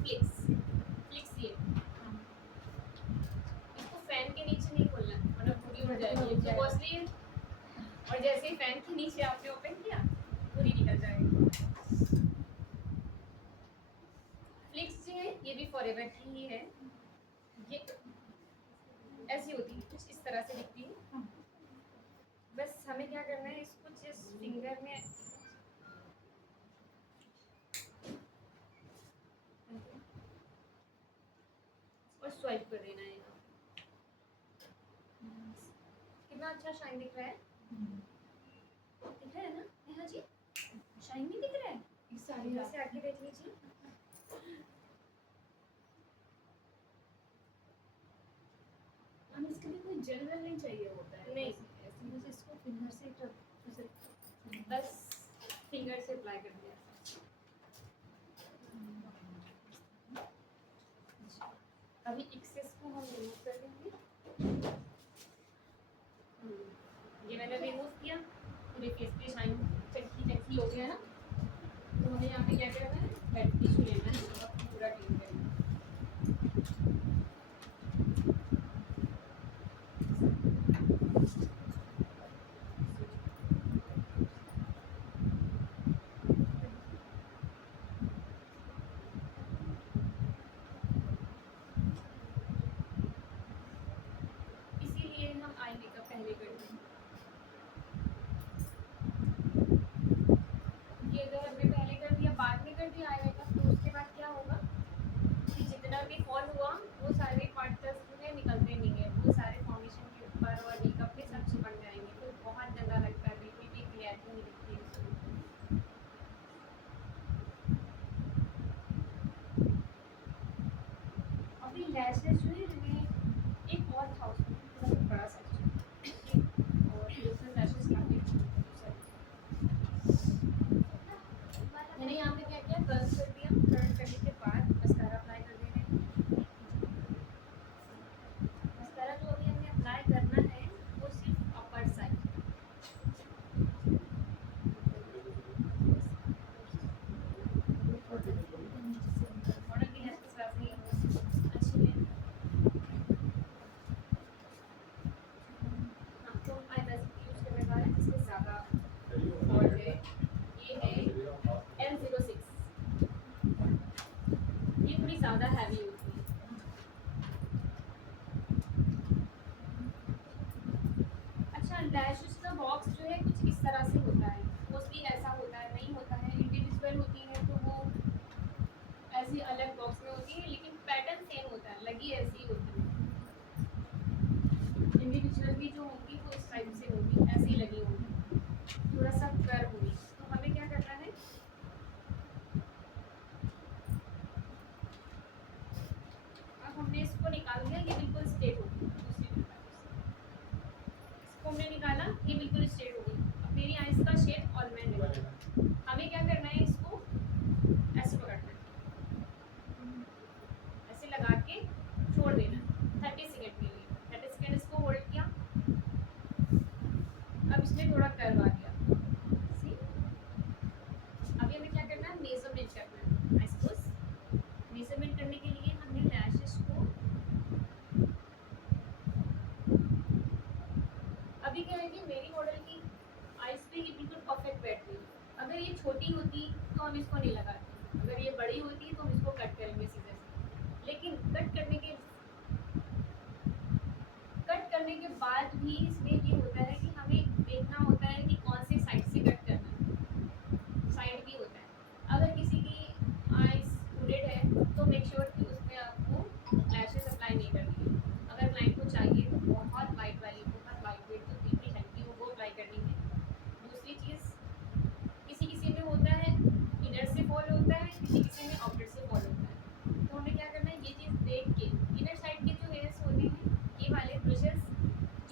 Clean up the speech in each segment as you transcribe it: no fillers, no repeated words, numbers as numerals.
Flix, flix ये इसको fan के नीचे नहीं खोलना है, वरना पूरी उड़ जाएगी, तो कॉस्टली है। और जैसे ही फैन के नीचे आपने ओपन किया पूरी निकल जाएगी। फ्लिक्स जो है ये भी फॉरएवर की ही है। ये ऐसी होती है, कुछ इस तरह से दिखती है। बस हमें क्या करना है, इसको जिस फिंगर में और स्वाइप कर देना है। कितना अच्छा शाइन दिख रहा है, दिख रहा है ना नेहा जी? शाइन नहीं दिख रहा है? इस साड़ी से आके देख लीजिए। हम इसके लिए कोई जेल वेल नहीं चाहिए होता है, नहीं, ऐसे बस इसको फिंगर से बस फिंगर से अप्लाई कर दिया। अभी एक्सेस को हम रिमूव कर देंगे। ये मैंने रिमूव किया, पूरे फेस पे शाइन चटकी चटकी हो गया ना, तो हमें यहाँ पे क्या करना है, वेट टिश्यू लेना है और पूरा क्लीन करना है। इसीलिए हम आई मेकअप पहले करते हैं, कि अगर हमने पहले कर दिया बाद में कर दिया आई मेकअप, तो उसके बाद क्या होगा कि जितना भी फॉल हुआ वो सारे पार्टिकल्स में निकलते नहीं है, वो सारे फाउंडेशन के ऊपर और मेकअप पे सब चिपक जाएंगे, तो बहुत गंदा लगता है, बिल्कुल भी क्लियरिटी नहीं दिखती है उसमें। अभी लैशेस जो है हमें एक और था उसमें थोड़ा सा बड़ा सा चाहिए, और दूसरे लैशेस काफ़ी मैंने यहाँ पे क्या किया, कर्ल कर दिया, कर्ल करने के बाद मस्कारा अप्लाई कर दे रहे हैं। मस्कारा जो अभी हमने अप्लाई करना है वो सिर्फ अपर साइड, मॉडल की हेल्थ काफ़ी अच्छी है। हाँ, तो आई बेसिक यूज़ करने वाले हैं जिसमें ज़्यादा फॉल्ट है, ये है M06, ये थोड़ी ज़्यादा हैवी होती है। अच्छा, लैशेस का बॉक्स जो है कुछ इस तरह से होता है, मोस्टली ऐसा होता है, नहीं होता है, इंडिविजुअल होती है तो वो ऐसी अलग बॉक्स में होती है, लेकिन पैटर्न सेम होता है, लगी ऐसी होती है। इंडिविजुअल भी जो होंगी वो इस टाइप से होंगी, ऐसे ही लगी होंगी, थोड़ा सा कर्व होगी। तो हमें क्या करना है, अब हमने इसको निकाल दिया, ये बिल्कुल स्ट्रेट होगी, दूसरी इसको हमने निकाला, ये बिल्कुल स्ट्रेट हो गई। अब मेरी आइज का शेप ऑलमंड है, हमें क्या करना है, इसको ऐसे पकड़ना है, ऐसे लगा के छोड़ देना 30 सेकेंड के लिए। 30 सेकेंड इसको होल्ड किया, अब इसमें थोड़ा कर्व आ गया, सी। अभी हमें क्या करना है, मेजरमेंट करना है। आई सपोज मेजरमेंट करने के लिए हमने लैशेस को, अभी क्या है कि मेरी मॉडल की आइज पे ये बिल्कुल परफेक्ट बैठ गई। अगर ये छोटी होती तो हम इसको नहीं लगाते, अगर ये बड़ी होती तो हम इसको कट करेंगे सीधे से। लेकिन कट करने के बाद भी इसमें ये होता है कि हमें देखना होता है कि कौन से साइड से कट करना है, साइड भी होता है। अगर किसी की आइज हुडेड है तो मेक श्योर कि उसमें आपको लैशेस अप्लाई नहीं करनी है। अगर क्लाइंट को चाहिए तो बहुत लाइट वाली, बहुत लाइट वेट, जो बिल्कुल हल्की हो वो अप्लाई करनी है। दूसरी चीज़, किसी किसी में होता है इनर से फॉल होता है, किसी किसी में आउटर से फॉल होता है, तो हमें क्या करना है, ये चीज़ देख के, इनर साइड के जो हेयर्स होते हैं ये वाले ब्रशेस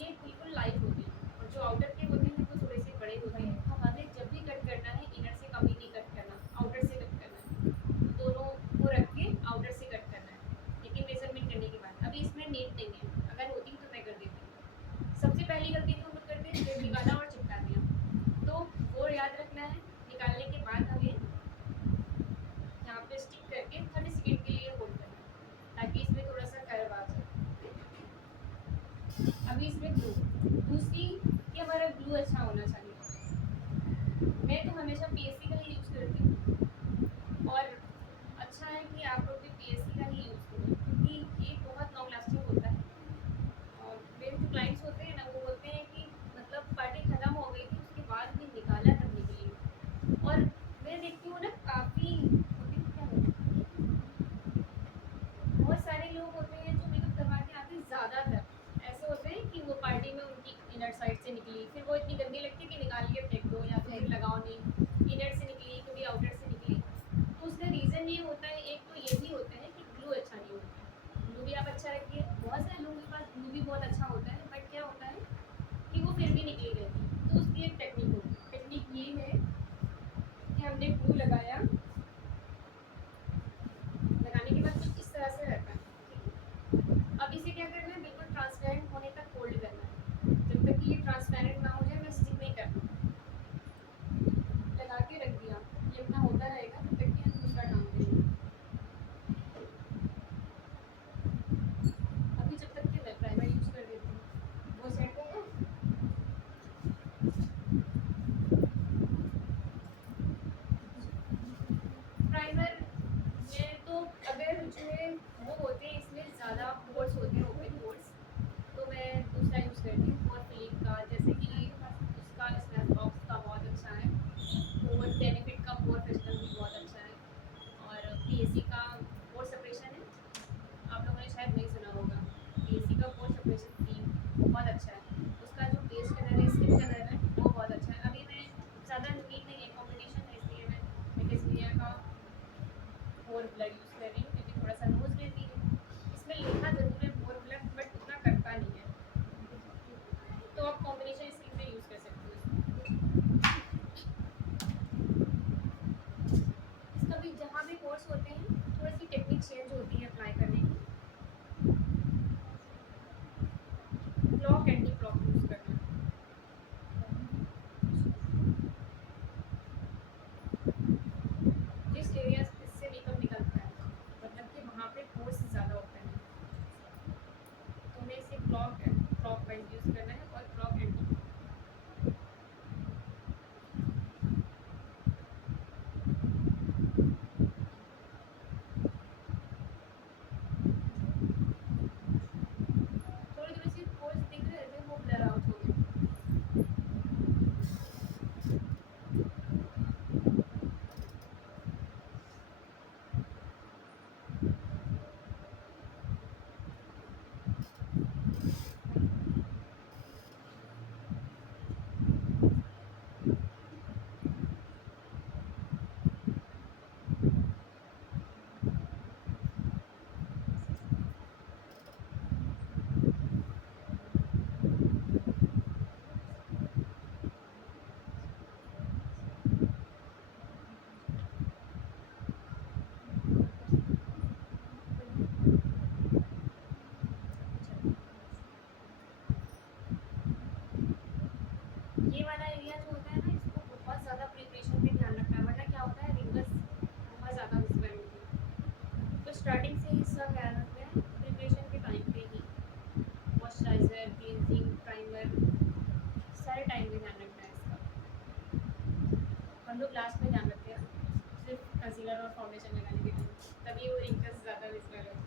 ये बिल्कुल लाइट होते हैं, और जो आउटर के होते हैं वो थोड़े से बड़े होते हैं। तो हमें जब भी कट करना है इनर से कभी नहीं कट करना, आउटर से कट करना है, दोनों को रख के आउटर से कट करना है। वो इतनी गंदी लगती है कि निकाल के फेंक दो या तो फिर लगाओ नहीं, इनर से निकली कभी आउटर से निकली। तो उसका रीज़न ये होता है, एक तो ये भी होता है कि ग्लू अच्छा नहीं होता है। ग्लू भी आप अच्छा रखिए, बहुत सारे लोगों के पास ग्लू भी बहुत अच्छा होता है, बट क्या होता है कि वो फिर भी निकली रहती है। तो उसकी एक टेक्निक होती है। टेक्निक ये है कि हमने ग्लू लगाया, लगाने के बाद कुछ इस तरह से रहता है, ठीक है। अब इसे क्या करना है, बिल्कुल ट्रांसपेरेंट होने तक होल्ड करना है। जब तक कि ये ट्रांसपेरेंट ना हो जाए मैं स्टिक नहीं करना। लगा के रख दिया, ये अपना होता रहेगा तब तक कि हम दूसरा काम करेंगे। अभी जब तक कि मैं प्राइमर यूज़ कर देती हूँ, वो सेट होगा। प्राइमर में तो अगर जो है वो होते हैं, इसमें ज़्यादा पोर्स होते हैं, ओपन पोर्स, तो मैं दूसरा यूज़ करती हूँ और फिलिप का, जैसे कि उसका स्नैप बॉक्स का बहुत अच्छा है, और बेनिफिट का पोर फ्रेशनर भी बहुत अच्छा है, और पीएससी का पोर सेपरेशन है, आप लोगों ने शायद नहीं सुना होगा। पीएससी का पोर सेपरेशन क्रीम बहुत अच्छा है, उसका जो बेस कलर है, स्किन कलर है, वो बहुत अच्छा है। अभी मैं ज़्यादा नीड नहीं है, कॉम्बिनेशन है, इसलिए मैं मैकेजमिया का पोर ब्लड यूज़ कर रही हूँ, क्योंकि थोड़ा सा नोज में भी है। इसमें लिखा ज़रूर है पोर ब्लड, बट उतना करता नहीं है, तो आप कॉम्बिनेशन स्किन में यूज़ कर सकते हो। इसका भी जहाँ भी पोर्स होते हैं, थोड़ी सी टेक्निक चेंज होती है अप्लाई करने की। क्लॉक एंटी क्लॉक यूज़ करना है। जिस एरिया से मेकअप निकलता है, मतलब कि वहाँ पे पोर्स ज़्यादा होता है, तो हमें इसे क्लॉक वाइज यूज़ करना है, और क्लॉक एंटी। थोड़ी थोड़ी सी पोर्स दिख रहे थे, वो ब्लर आउट हो गए। ये वाला एरिया जो होता है ना, इसको बहुत ज़्यादा प्रिपरेशन में ध्यान रखना है, वरना क्या होता है, रिंकल्स बहुत ज़्यादा विजिबल होती है। तो स्टार्टिंग से ही इसका ख्याल रखना है, प्रिपरेशन के टाइम पे ही मॉइस्चराइज़र, क्लींजिंग, प्राइमर, सारे टाइम में ध्यान रखना है इसका। हम लोग लास्ट में ध्यान रखते हैं, सिर्फ कंसीलर और फाउंडेशन लगाने के टाइम, तभी वो रिंकल्स ज़्यादा विजिबल होती है।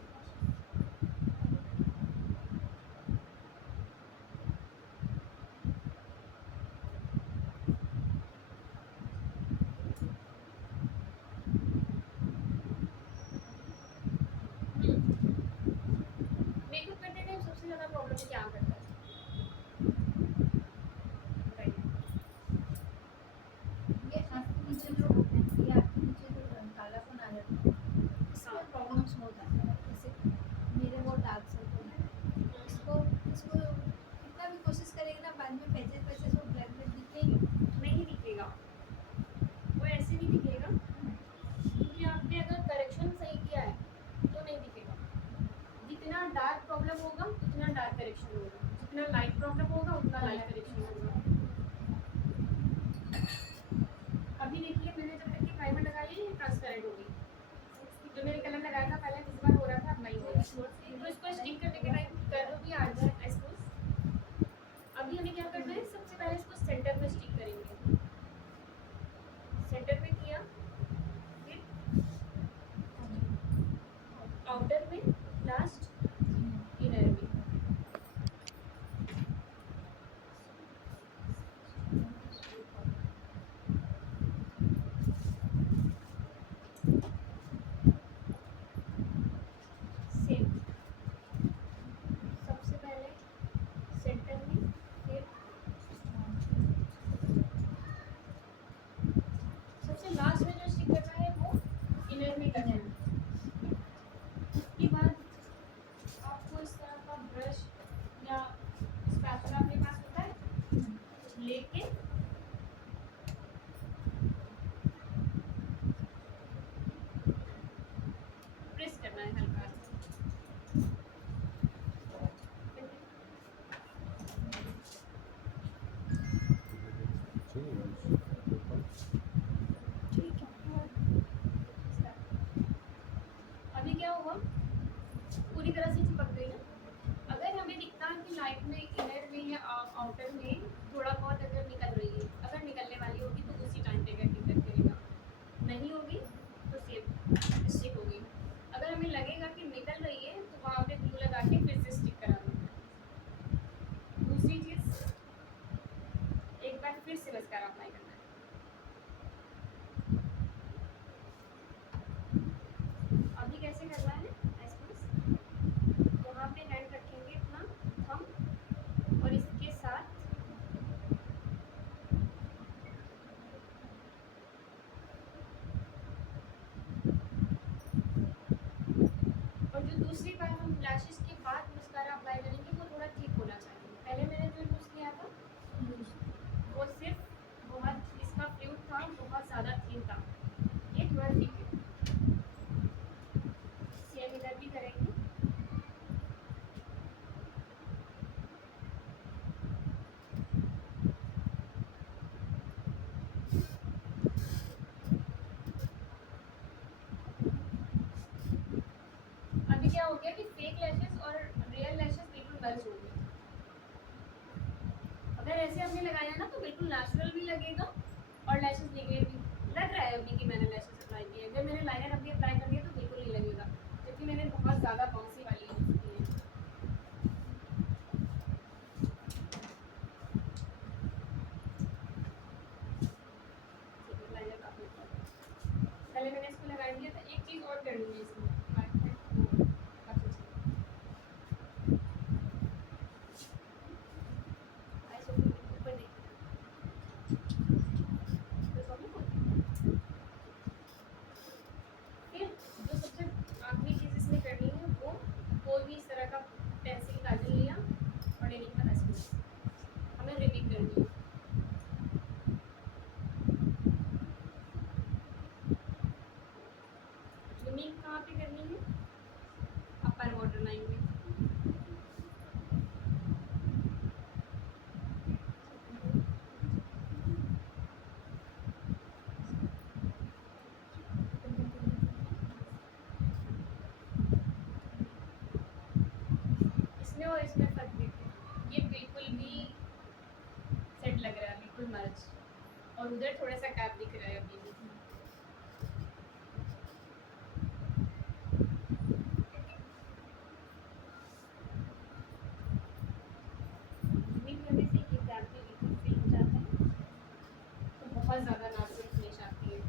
मेकअप करते टाइम सबसे ज़्यादा प्रॉब्लम क्या करता है, बताइए। ये आँख के नीचे जो ये आँख के नीचे जो कालापन आ जाता है, इसमें प्रॉब्लम्स बहुत आती है। जैसे मेरे वो डार्क सर्कल है, इसको इसको कितना भी कोशिश करेंगे ना, बाद में पैचेस पैचेस वो ब्लैक ब्लैक दिखेंगे। नहीं दिखेगा, वो ऐसे नहीं दिखेगा, क्योंकि आपने अगर करेक्शन सही किया है तो नहीं दिखेगा। जितना डार्क प्रॉब्लम होगा उतना डार्क करेक्शन होगा, जितना लाइट प्रॉब्लम होगा उतना लाइट करेक्शन होगा। अभी देखिए, मैंने जब तक कि प्राइमर लगाई है, ये ट्रांसपेरेंट हो गई। जो मैंने कलर लगाया था पहले विजिबल हो रहा था, अब नहीं हो रहा। तो इसको स्टिक करने के टाइम कर भी आ जाए इसको। अभी हमें क्या करना है, सबसे पहले इसको सेंटर में स्टिक करेंगे। सेंटर में किया, फिर आउटर में, लास्ट इनर में। सेम, सबसे पहले सेंटर में, फिर पूरी तरह से चिपक गई ना। अगर हमें दिखता है कि लाइट में इनर में या आउटर में थोड़ा बहुत अगर निकल रही है, अगर निकलने वाली होगी तो उसी टाइम पे करके कट करेगा, नहीं होगी तो सेव स्टिक होगी। अगर हमें लगेगा कि निकल रही है तो वहाँ पे ग्लू लगा के फिर से स्टिक करा देना है। दूसरी चीज़, एक बार फिर से मस्कारा अप्लाई करना है। अभी कैसे करना है, ऐसे यहाँ पे हैंड रखेंगे अपना थंब और इसके साथ और जो दूसरी बार हम लैशेस के बाद मस्कारा अप्लाई करेंगे वो थोड़ा ठीक होना चाहिए। पहले मैंने जो यूज़ किया था वो सिर्फ बहुत, इसका फ्लूइड था बहुत ज़्यादा थिन था, ये थोड़ा ठीक है। सेम इधर भी करेंगे। अभी क्या हो गया कि फेक लैशेस और रियल लैशेस बिल्कुल मर्ज हो गए। अगर ऐसे हमने लगाया ना तो बिल्कुल नेचुरल भी लगेगा और लैशेस निकले भी। लग रहा है अभी कि मैंने लैशेस अप्लाई किए, अगर मैंने लाइनर अभी अप्लाई कर दिया तो बिल्कुल नहीं लगेगा, क्योंकि मैंने बहुत ज़्यादा बाउंसी वाली यूज़ की है। लाइनर काफ़ी अच्छा है। पहले मैंने इसको लगा दिया था। एक चीज़ और करनी है इसमें, ऊपर देखिए। फिर जो सबसे आखिरी चीज़ इसमें करनी है वो कोई भी इस तरह का पेंसिल काजल लिया और लेने का रस हमें रिपीट करनी है। रिपीट कहाँ पे करनी है, अपर वाटर लाइन में। इसमें और इसमें फर्क देखिए, ये बिल्कुल भी सेट लग रहा है, बिल्कुल मर्ज, और उधर थोड़ा सा गैप दिख रहा है अभी भी। ज़ूमिंग करने से ये गैप भी बिल्कुल फिल हो जाता है, तो बहुत ज़्यादा नेचुरल फिनिश आती है।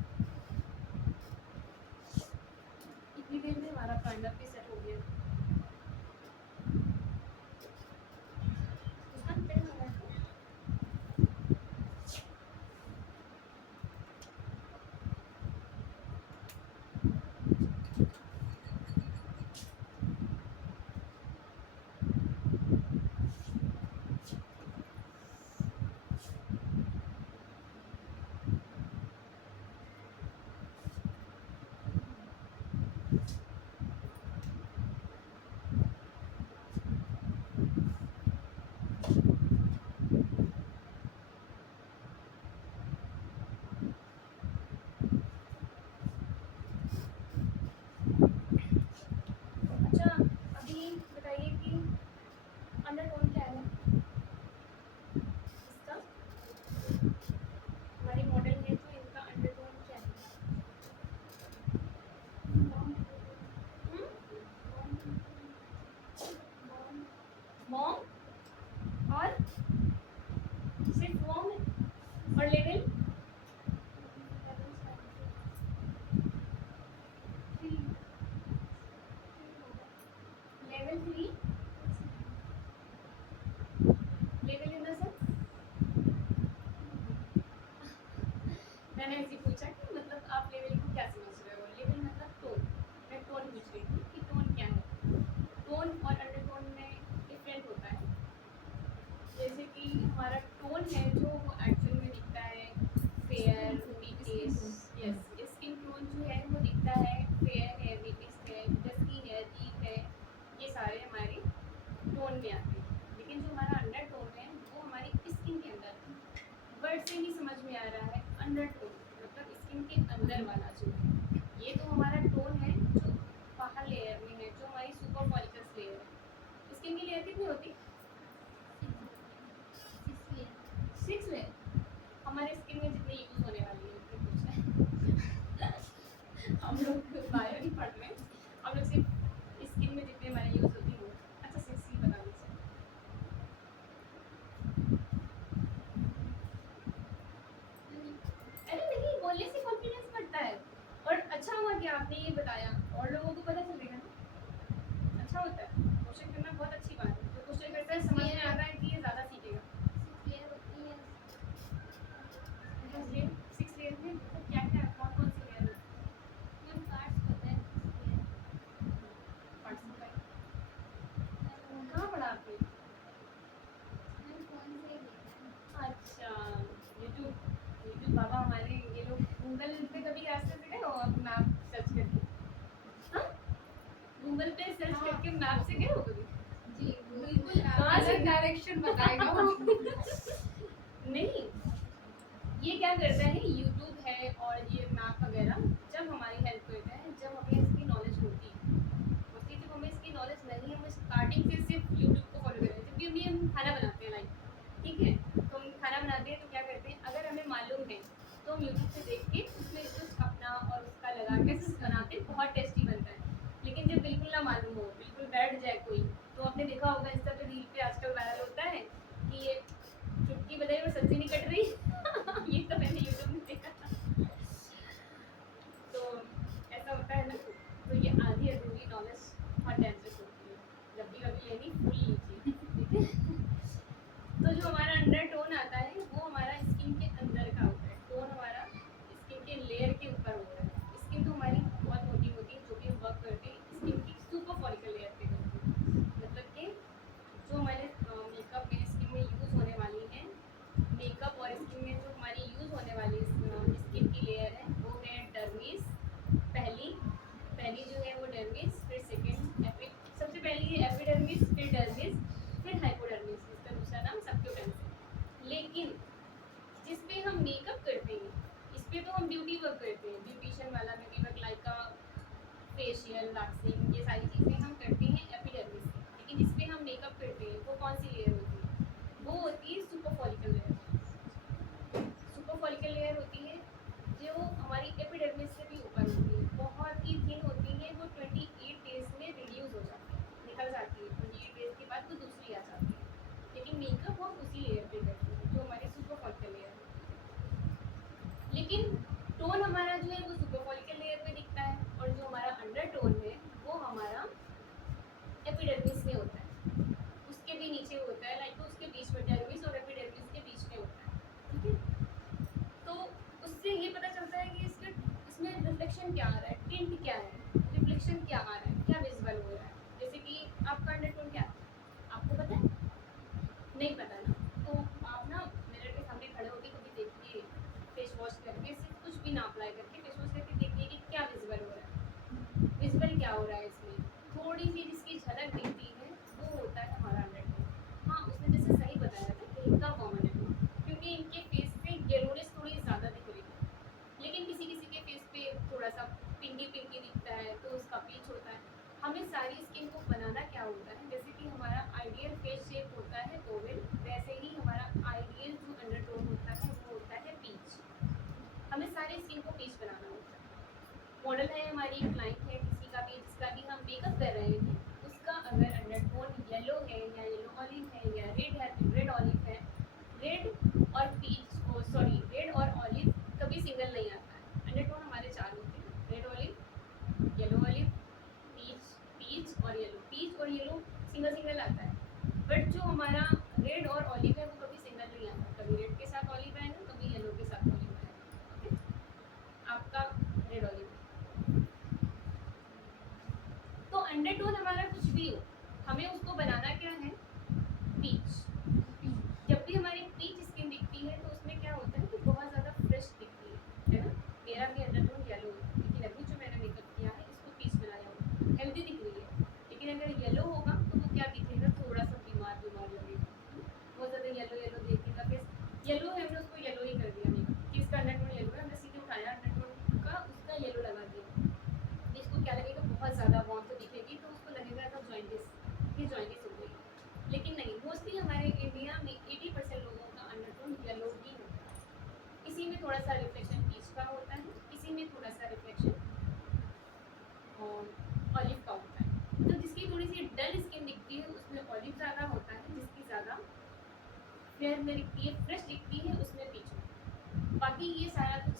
इतनी देर में हमारा प्राइमर भी सेट हो गया। उसका पेन लगा के अच्छा, अभी बताइए कि अंडरटोन क्या है इसका। हमारी मॉडल है तो इनका अंडरटोन क्या है? मॉम और सिर्फ मॉम और level level 3, level in the sense मैंने ऐसे पूछा कि मतलब आप लेवल को क्या समझ रहे हो। लेवल मतलब टोन, मैं टोन पूछ रही थी कि टोन क्या है। टोन और अंडरटोन में डिफरेंट होता है। जैसे कि हमारा टोन है जो वो एक्चुअल में दिखता है fair wheatish, yes skin tone जो है वो दिखता है फेयर है, वीटिश है, डस्की है, डीप है, ये सारे हमारे टोन में आते हैं। लेकिन जो हमारा अंडर टोन है वो हमारी स्किन के अंदर है। वर्ड से ही समझ में आ रहा है अंडर टोन मतलब स्किन के अंदर वाला जो है। ये तो हमारा टोन है जो बाहर लेयर में है, जो हमारी सुपर लेयर कितनी होती? 6 लेयर। हमारे स्किन में जितनी यूज होने वाली है उतनी कुछ है। हम लोग बायो नहीं पढ़ रहे हैं, हम लोग सिर्फ स्किन में जितने हमारे यूज होती है वो। अच्छा 6 ही बता दीजिए। अरे नहीं, बोलने से कॉन्फिडेंस बढ़ता है। और अच्छा हुआ कि आपने ये बताया, और लोगों को पता चलेगा ना। अच्छा होता है, क्वेश्चन करना बहुत अच्छी बात है। जो क्वेश्चन करता है समझ में आता है कि ये ज़्यादा सीखेगा। 6 लेयर में मतलब क्या क्या, कौन कौन सी लेयर होती है? पार्ट्स बताइए। कहाँ पढ़ा आपने? अच्छा, यूट्यूब बाबा हमारे ये लोग गूगल पे कभी रास्ते से गए हो आप मैप सर्च करके? हाँ, गूगल पे सर्च हाँ। करके मैप से गए हो कभी? जी बिल्कुल कहाँ से? डायरेक्शन बताएगा वो। नहीं, ये क्या करता है, यूट्यूब है और ये मैप वगैरह जब हमारी हेल्प करता है, जब हमें इसकी नॉलेज होती है। मोस्टली जब हमें इसकी नॉलेज नहीं है, हम स्टार्टिंग से सिर्फ यूट्यूब को फॉलो कर रहे हैं। जब भी अभी हम खाना बनाते हैं, लाइक ठीक है, तो हम खाना बनाते हैं तो क्या करते हैं, अगर हमें मालूम है तो हम यूट्यूब से देख के उसमें कुछ अपना और उसका लगा के बनाते हैं, बहुत टेस्टी बनता है। लेकिन जब बिल्कुल ना मालूम हो, बिल्कुल बैठ जाए कोई, तो आपने देखा होगा इंस्टा पे रील पे आजकल वायरल होता है कि ये चुटकी बजाई और सब्जी नहीं कट रही। ये तो मैंने यूट्यूब में देखा था। तो ऐसा होता है ना, तो ये आधी अधूरी नॉलेज बहुत डेंजरस होती है। जब भी कभी लेनी फुल लीजिए, ठीक है। तो जो हमारा अंडर टोन आता है वो हमारा स्किन के अंदर का होता है। टोन हमारा स्किन के लेयर के ऊपर होता है। स्किन तो हमारी बहुत मोटी होती है, जो भी हम वर्क करते हैं स्किन की सुपर फॉलिकल लेयर पे करते हैं। मतलब कि जो हमारे मेकअप में स्किन में यूज़ होने वाली है, मेकअप और स्किन में जो हमारी यूज़ होने वाली स्किन की लेयर है वो है डर्मिस। पहली जो है वो डर्मिस, फिर सेकेंड सबसे पहली है एपिडर्मिस, फिर डर्मिस, फिर हाइपोडर्मिस, इसका दूसरा नाम सबक्यूटेंस है। लेकिन जिस पे हम मेकअप करते हैं, इस पे तो हम ब्यूटी वर्क करते हैं, ब्यूटिशियन वाला ब्यूटी वर्क लाइक का फेशियल, वैक्सिंग, ये सारी चीज़ें हम करते हैं एपिडर्मिस से। लेकिन जिस पे हम मेकअप करते हैं वो कौन सी लेयर होती है? वो होती है super follicle layer. Super follicle layer होती है जो हमारी एपिडर्मिस से भी ऊपर होती है, बहुत ही थिन होती है। वो 28 डेज में रिड्यूस हो जाती है, निकल जाती है। 28 डेज के बाद वो दूसरी आ जाती है। लेकिन मेकअप हम उसी लेयर पे करते हैं जो हमारी सुपर फॉलिकल लेयर है। लेकिन टोन हमारा जो है वो सुपर फॉलिकल लेयर पे दिखता है, और जो हमारा अंडर टोन है वो हमारा एपिडर्मिस में होता है, उसके भी नीचे होता है, लाइक उसके बीच में, डर्मिस और एपिडर्मिस के बीच में होता है, ठीक है। तो उससे ये पता चलता है कि इसमें रिफ्लेक्शन क्या आ रहा है, टिंट क्या है, रिफ्लेक्शन क्या आ रहा है, क्या विजिबल हो रहा है। जैसे कि आपका अंडर टोन क्या है, आपको पता है? नहीं पता ना, तो आप ना मिरर के सामने खड़े होकर कभी देखिए, फेस वॉश करके, सिर्फ कुछ भी ना अप्लाई करके फेस वॉश करके देखिए कि क्या विजिबल हो रहा है, विजिबल क्या हो रहा है। इसमें थोड़ी सी जिसकी झलक दिखती है वो होता है हमारा अंडर टोन। हाँ, उसने जैसे सही बताया था कि इनका कॉमन है, क्योंकि इनके फेस पे येलोनेस थोड़ी ज़्यादा दिख रही है। लेकिन किसी किसी के फेस पे थोड़ा सा पिंकी पिंकी दिखता है तो उसका पीच होता है। हमें सारी स्किन को बनाना क्या होता है, जैसे कि हमारा आइडियल फेस शेप होता है ओवल, वैसे ही हमारा आइडियल जो अंडर टोन होता है वो होता है पीच। हमें सारी स्किन को पीच बनाना होता है। मॉडल है हमारी, क्लाइंट है, किसी का भी जिसका भी हम मेकअप कर रहे हैं, उसका अगर अंडर टोन येलो है या येलो ऑलिव है या रेड ऑलिव है, रेड और पीच को, सॉरी, रेड और ऑलिव कभी सिंगल नहीं आता है। अंडर टोन हमारे 4 होते हैं, red olive, yellow olive, peach और येलो। पीच और येलो सिंगल सिंगल आता है, बट जो हमारा रेड और ऑलिव है वो कभी सिंगल नहीं आता। कभी रेड के साथ ऑलिव आएगा, कभी येलो के साथ ऑलिव आएगा। आपका रेड ऑलिव। तो अंडर टोन हमारा कुछ भी हो, हमें उसको बनाना क्या है, पीच। जब भी हमारी पीच स्किन दिखती है तो उसमें क्या होता है कि बहुत ज़्यादा फ्रेश दिखती है ना। मेरा भी अंडर टोन येलो है, लेकिन अभी जो मैंने मेकअप किया है इसको पीच बनाया हुआ, हेल्दी दिख रही है। लेकिन अगर येलो होगा तो वो क्या दिखेगा, थोड़ा सा बीमार बीमार लगेगा। बहुत ज़्यादा येलो येलो देखेगा फेस। येलो है, हमने उसको येलो ही कर दिया मेकअप कि इसका अंडर टोन येलो है, हमने सीधे उठाया अंडर टोन का, उसका येलो लगा दिया। इसको क्या लगेगा, बहुत ज़्यादा वार्म तो दिखेगी, तो उसको लगेगा तो जॉइंटिस, ये जॉइंटिस हो गई। सा रिफ्लेक्शन पीच का होता है, किसी में थोड़ा सा रिफ्लेक्शन ऑलिव का होता है। तो जिसकी थोड़ी सी डल स्किन दिखती है उसमें ऑलिव ज़्यादा होता है, जिसकी ज़्यादा फेयर में दिखती है, फ्रेश दिखती है, उसमें पीच होता है। बाकी ये सारा कुछ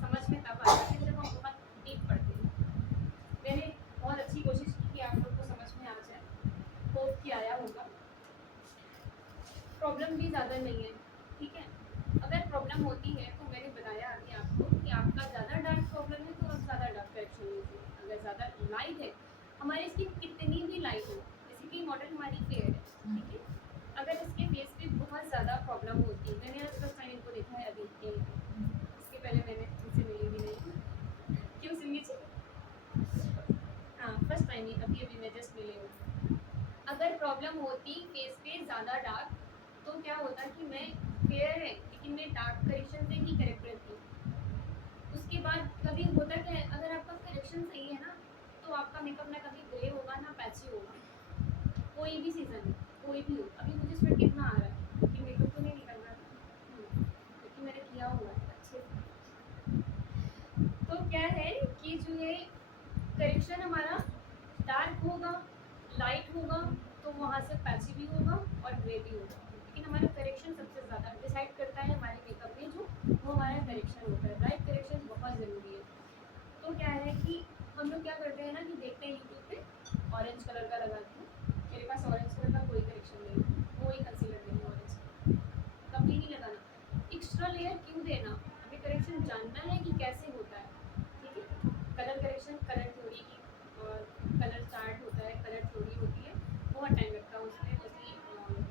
समझ में तब आता है जब हम बहुत डीप पढ़ते हैं। मैंने बहुत अच्छी कोशिश की कि आप लोग को समझ में आ जाए, होप कि आया होगा। प्रॉब्लम भी ज़्यादा नहीं है, ठीक है। अगर प्रॉब्लम होती है तो मैंने बताया अभी आपको कि आपका ज़्यादा डार्क प्रॉब्लम है तो आप ज़्यादा डार्क करेक्शन लीजिए। अगर ज़्यादा लाइट है, हमारी स्किन कितनी भी लाइट हो, जैसे कि मॉडल हमारी फेयर है, ठीक है, अगर इसके फेस पे बहुत ज़्यादा प्रॉब्लम होती है, मैंने आज फर्स्ट टाइम इनको देखा है अभी, इसके पहले मैंने इनसे मिली भी नहीं। क्यों सिंधी जी? हाँ, फर्स्ट टाइम ही अभी अभी मैं जस्ट मिली हूँ। अगर प्रॉब्लम होती फेस पे ज़्यादा डार्क, तो क्या होता कि मैं फेयर है लेकिन मैं डार्क करेक्शन से ही करेक्ट रहती हूँ। उसके बाद कभी होता क्या है, अगर आपका करेक्शन सही है ना, तो आपका मेकअप ना कभी ग्रे होगा ना पैची होगा, कोई भी सीजन है, कोई भी हो। अभी मुझे स्वेट कितना आ रहा है क्योंकि मेकअप तो नहीं निकल रहा है, क्योंकि मैंने किया हुआ है अच्छे से। तो क्या है कि जो ये करेक्शन हमारा डार्क होगा, लाइट होगा, तो वहाँ से पैची भी होगा और ग्रे भी होगा। लेकिन हमारा करेक्शन सबसे ज़्यादा डिसाइड करता है हमारे मेकअप में, जो वो हमारा करेक्शन होता है। लाइट करेक्शन बहुत ज़रूरी है। तो क्या है कि हम लोग क्या करते हैं ना कि देखते हैं यूट्यूब पे ऑरेंज कलर का लगाते हैं। मेरे पास ऑरेंज कलर का कोई करेक्शन नहीं है, कोई कंसीलर नहीं है ऑरेंज का, कभी नहीं लगाना। एक्स्ट्रा लेयर क्यों देना, हमें करेक्शन जानना है कि कैसे होता है, ठीक है। कलर करेक्शन कलर थ्योरी की और कलर चार्ट होता है, कलर थ्योरी होती है, बहुत टाइम लगता है उसमें। उसकी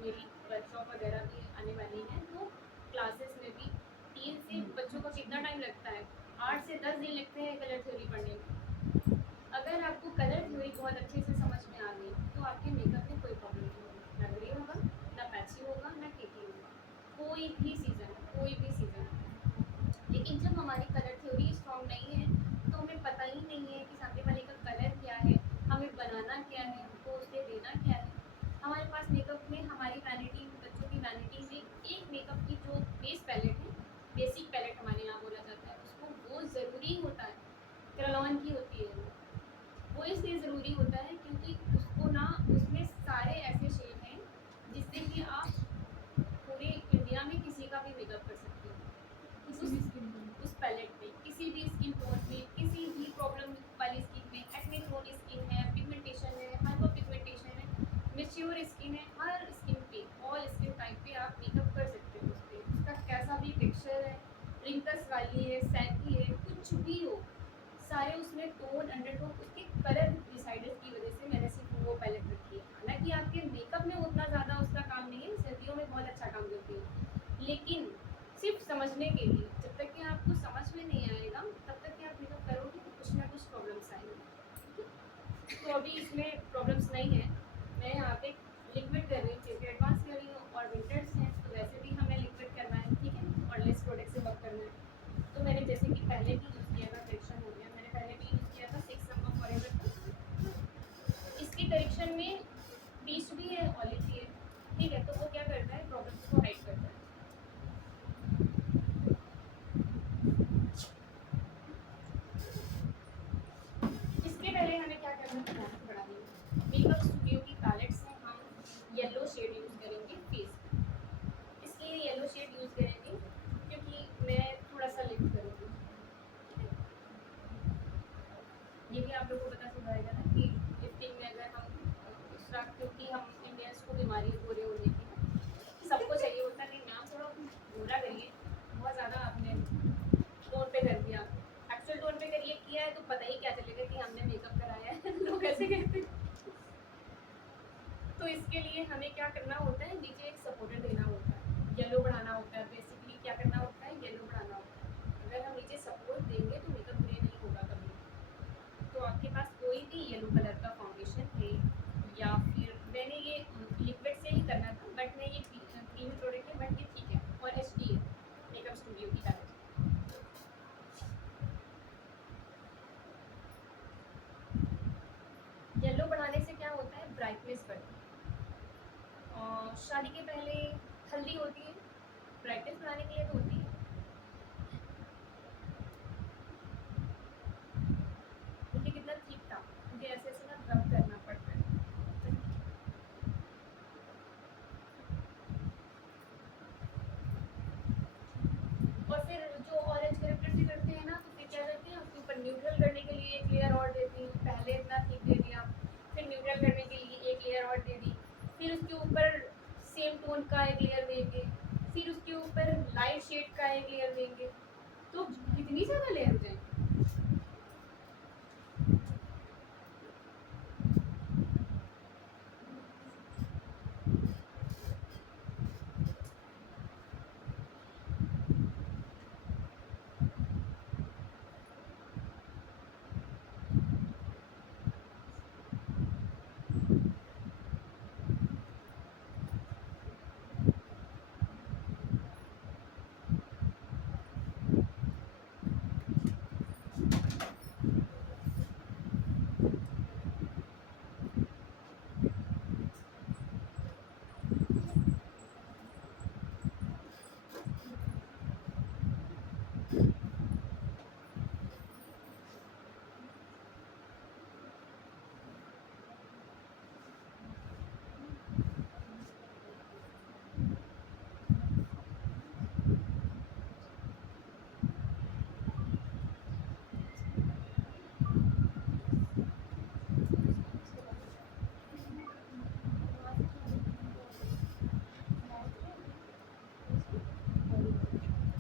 मेरी वर्कशॉप वगैरह भी आने वाली है, तो क्लासेस में भी 3 से बच्चों को कितना टाइम लगता है, 8 से 10 दिन लगते हैं कलर थ्योरी पढ़ने में। अगर आपको कलर थ्योरी बहुत अच्छे से समझ में आ गई तो आपके मेकअप में कोई प्रॉब्लम नहीं होगी, ना ग्रे होगा, ना पैची होगा, ना केकी होगा, कोई भी सीज़न, कोई भी सीज़न। लेकिन जब हमारी कलर थ्योरी स्ट्रॉन्ग नहीं है, तो हमें पता ही नहीं है कि सामने वाले का कलर क्या है, हमें बनाना क्या है, हमको उसे देना क्या है। हमारे पास मेकअप में हमारी वैनिटी, बच्चों की वैनिटी में एक मेकअप की जो बेस पैलेट है, बेसिक पैलेट हमारे यहाँ बोला जाता है उसको, वो ज़रूरी होता है। क्रलॉन की होती है वो इसलिए ज़रूरी होता है क्योंकि उसको ना, उसमें सारे ऐसे शेड हैं जिससे कि आप पूरे इंडिया में किसी का भी मेकअप कर सकते हो। उस पैलेट में किसी भी स्किन टोन में, किसी भी प्रॉब्लम वाली स्किन में, एक्ने प्रोन स्किन है, पिगमेंटेशन है, हाइपर पिगमेंटेशन है, मैच्योर स्किन है, हर स्किन पे, ऑल स्किन टाइप पे आप मेकअप कर सकते हो। उस पे उसका कैसा भी टेक्सचर है, रिंकल्स वाली है, सैगी है, कुछ भी हो, सारे उसमें टोन अंडरटोन उसके कलर डिसाइडर की वजह से मैंने सिर्फ वो पैलेट रखी है। हालांकि आपके मेकअप में उतना ज़्यादा उसका काम नहीं है, सर्दियों में बहुत अच्छा काम करती है, लेकिन सिर्फ समझने के लिए। जब तक कि आपको समझ में नहीं आएगा तब तक कि आप मेकअप करोगे तो कुछ ना कुछ प्रॉब्लम्स आएंगी। तो अभी इसमें प्रॉब्लम्स नहीं है। मैं यहाँ पे लिक्विड कर रही हूँ क्योंकि एडवांस कर रही हूँ और विंटर्स हैं तो वैसे भी हमें लिक्विड करना है, ठीक है, और लेस प्रोडक्ट से वर्क करना है। तो मैंने जैसे कि पहले भी यूज़ किया था, करेक्शन हो गया, मैंने पहले भी यूज़ किया था 6 नंबर फॉरएवर का। इसके करेक्शन में पीच भी है, ऑलिव भी है, ठीक है। तो वो क्या करता है, प्रॉब्लम्स को हाइड करता है। इसके पहले हमें क्या करना है, ध्यान बढ़ा देंगे। मेकअप स्टूडियो की पैलेट से हम येलो शेड यूज़ करेंगे फेस पे। इसलिए येलो शेड यूज़ करेंगे क्योंकि मैं थोड़ा सा लिफ्ट करूँगी, ठीक है। ये भी आप लोगों को पता चल जाएगा ना कि लिफ्टिंग में अगर हम एक्स्ट्रा, क्योंकि हम इंडियंस को बीमारी गोरे होने की है, सबको चाहिए होता है, नहीं मैम थोड़ा गोरा करिए, बहुत ज़्यादा आपने टोन पे कर दिया। एक्चुअल टोन पे करिए किया है तो पता ही क्या चलेगा कि हमने मेकअप कराया है। लोग ऐसे कहते हैं। तो इसके लिए हमें क्या करना होता है, नीचे एक सपोर्टर देना होता है, येलो बढ़ाना होता है। बेसिकली क्या करना होता है, येलो बढ़ाना होता है। अगर हम नीचे सपोर्ट देंगे तो मेकअप ग्रे नहीं होगा कभी। तो आपके पास कोई भी येलो कलर का फाउंडेशन है, या फिर मैंने ये लिक्विड से ही करना था, बट मैं ये क्रीमी प्रोडक्ट है, बट ये ठीक है, और HD है मेकअप स्टूडियो की पैलेट। येलो बढ़ाने से क्या होता है, ब्राइटनेस बढ़ती है। और शादी के पहले हल्दी होती है, ब्राइटनेस बढ़ाने के लिए तो होती है। टोन का एक लेयर देंगे, फिर उसके ऊपर लाइट शेड का एक लेयर देंगे, तो कितनी ज़्यादा लेयर हो जाएंगे।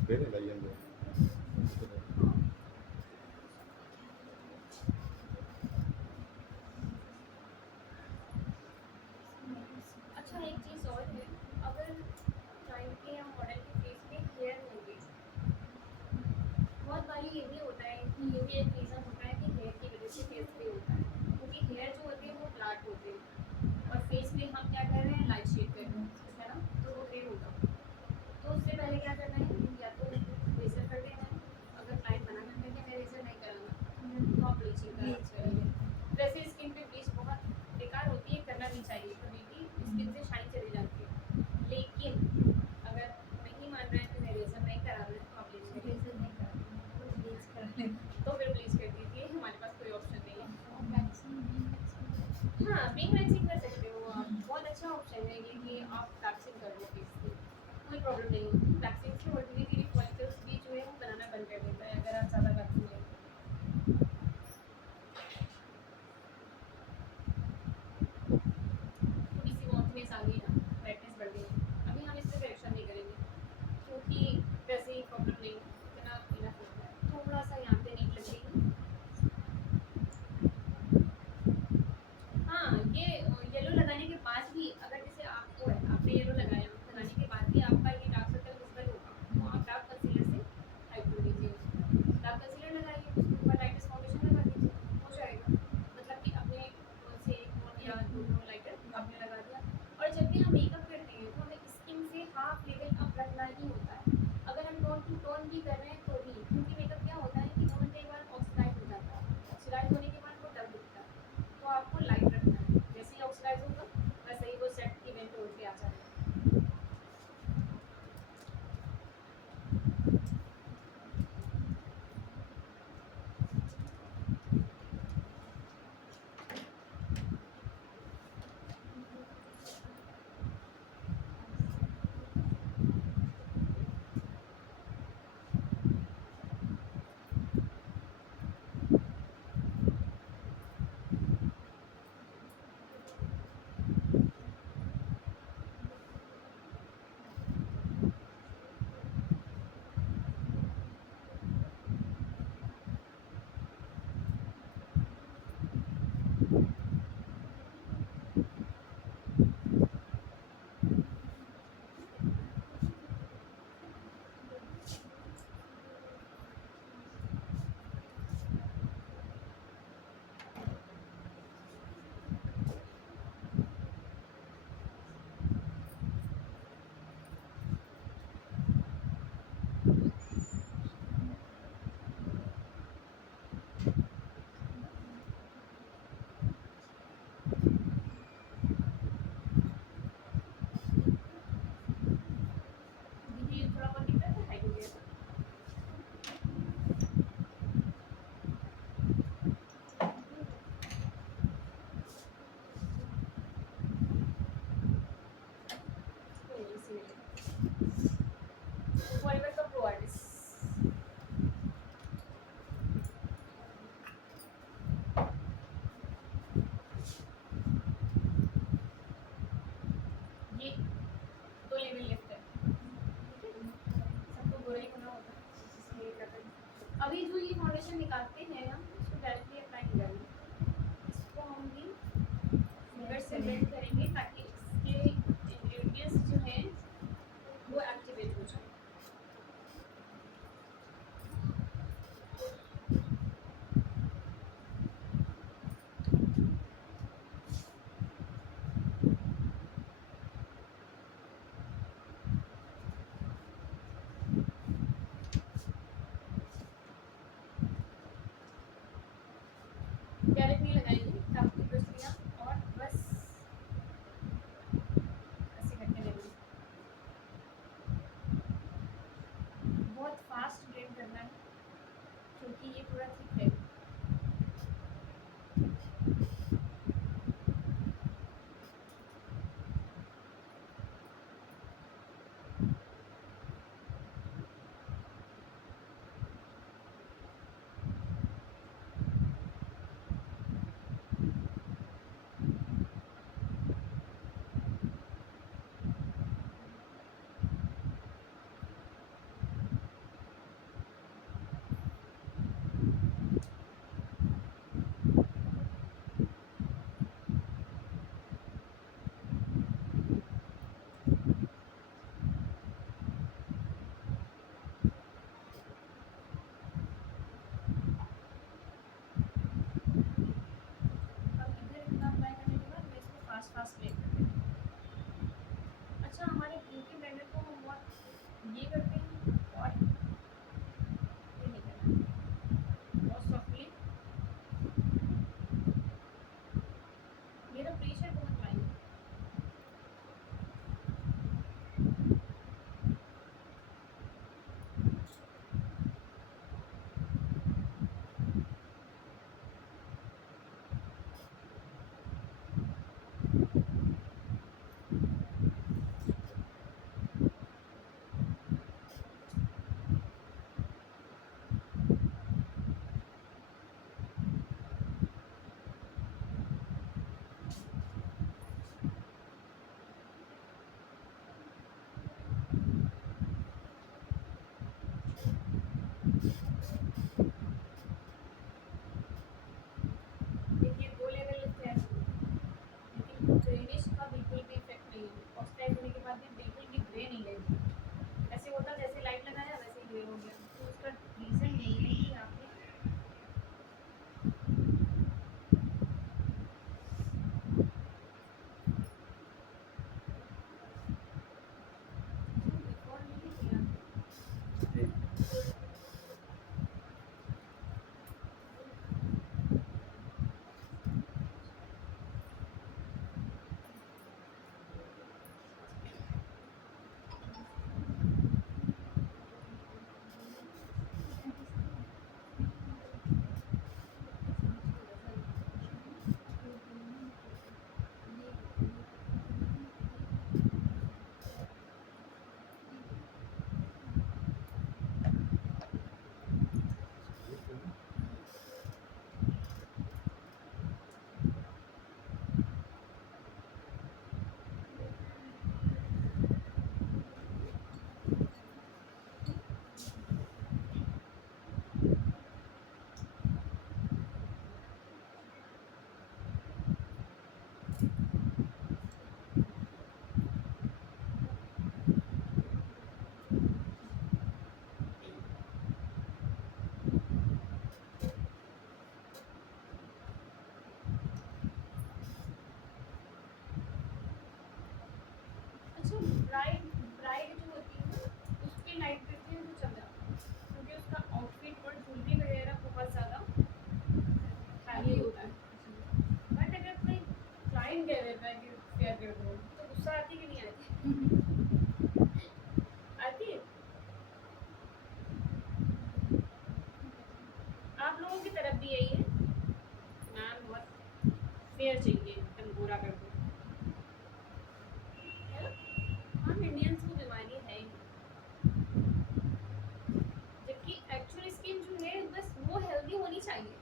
Bene la yendo. अच्छा एक चीज़ और है, अगर क्लाइंट के या मॉडल के फेस पे हेयर होंगे, बहुत बारी ये भी होता है कि ये भी एक रीज़न होता है कि हेयर की वजह से फेस पे होता है, क्योंकि हेयर जो होते हैं वो फ्लैट होते हैं और फेस पे हम क्या कर रहे हैं, लाइट शेड कर रहे हैं, है ना, तो वो फिर होगा। तो उससे पहले क्या करना है, या तो लेज़र कर देना है, अगर क्लाइंट मना करता है कि मैं लेज़र नहीं कराना तो आप ब्लीचिंग करा। वैसे स्किन पे ब्लीच बहुत बेकार होती है, करना नहीं चाहिए, कभी भी स्किन से शाइन चली जाती है। लेकिन अगर नहीं मान रहे हैं कि मैं लेज़र नहीं करा रहा है तो आप ब्लीच करिए, लेज़र नहीं करना, तो ब्लीच कर लेना। तो फिर ब्लीच कर दीजिए, हमारे पास कोई ऑप्शन नहीं है। और वैक्सीन हाँ, बीइंग वैक्सिंग कर सकते हो आप, बहुत अच्छा ऑप्शन है ये कि आप वैक्सिंग कर लो फेस की, कोई प्रॉब्लम नहीं होती। वैक्सिंग से और धीरे-धीरे फॉलिकल्स भी जो है वो बनाना बंद कर देता है अगर आप ज़्यादा वैक्सिंग लेते हो। थोड़ी-सी वॉर्मनेस आ गई ना, रेडनेस बढ़ गई, अभी हम इस पे करेक्शन नहीं करेंगे क्योंकि वैसे ही प्रॉब्लम नहीं है, इतना इनफ होता है। थोड़ा-सा यहाँ पे नीड लग रही है। हाँ, ये येलो लगाने के बाद भी अगर जैसे आपको है, आपने येलो लगाया, लगाने के बाद भी आपका ये डार्क सर्कल विजिबल होगा, तो आप डार्क कंसीलर से हाइड कर दीजिए उसको। ब्लेंड करेंगे ताकि इसके इंग्रेडिएंट्स जो हैं वो एक्टिवेट हो जाए। गैरेट नहीं लगाएंगे, काफी दूसरियाँ और बस ऐसे करके लेंगे। बहुत फास्ट ब्लेंड करना है क्योंकि ये पूरा थिक है। अब इधर इतना अप्लाई करने के बाद मैं इसको फास्ट फास्ट ब्लेंड कर देती हूँ। अच्छा, हमारे ब्यूटी ब्लेंडर को हम बहुत ये करते हैं और ये नहीं करना है। बहुत सॉफ्टली, मेरा प्रेशर बहुत हाई है। देखिए 2 लेवल लिखते हैं, लेकिन ग्रेनिश का बिल्कुल भी इफेक्ट नहीं है। ऑक्सीडाइज होने के बाद भी बिल्कुल भी ग्रे नहीं है। ऐसे होता जैसे लाइट लगाया वैसे ही ग्रे हो गया। तो उसका रीज़न यही है कि आपने बिफोर नहीं किया। अच्छा, ब्राइड ब्राइड जो होती है ना, उस पे लाइट करते हैं तो चल जाता है क्योंकि उसका आउटफिट और ज्वेलरी वगैरह बहुत ज़्यादा हैवी होता है। बट अगर कोई क्लाइंट कह देता है कि फेयर कर दो तो गुस्सा आती कि नहीं आती? आती है। आप लोगों की तरफ भी यही है, मैम बहुत फेयर चाहिए, एकदम गोरा कर दो, है ना? हम इंडियंस को बीमारी है ही, जबकि एक्चुअल स्किन जो है बस वो हेल्दी होनी चाहिए।